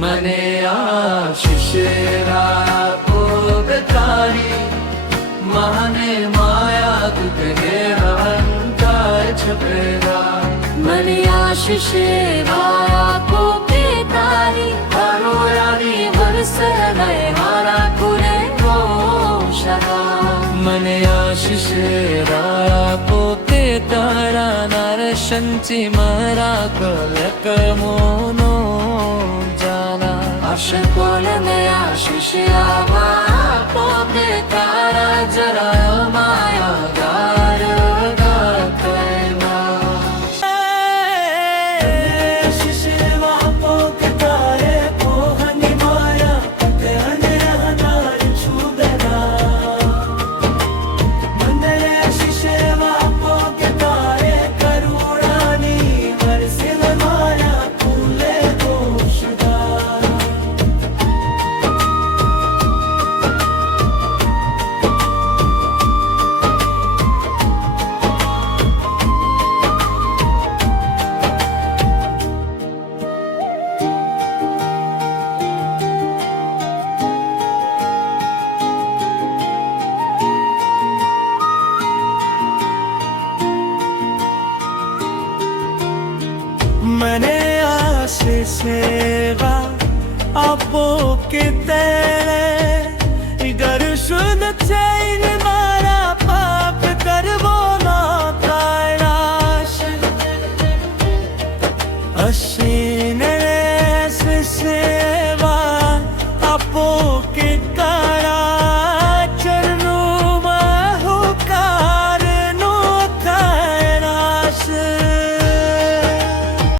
મને આશીષ આપો બેતારી માને માયા તુકે હંકાર છપેરા મને આશીષ આપો બેતારી અરોરાની વરસને મારા કુરે રોશના મને આશીષ આપો તારા નરસંચી મારા કલક મોનો જાના આશકોલને આશીષ આપો બેતારા જરાય માયા ગાર ગાતેમાં મને આશીષ આપો કે તેરે ઘર શુદ્ધ થઈને મારા પાપ કરવો ન થાય નાશ.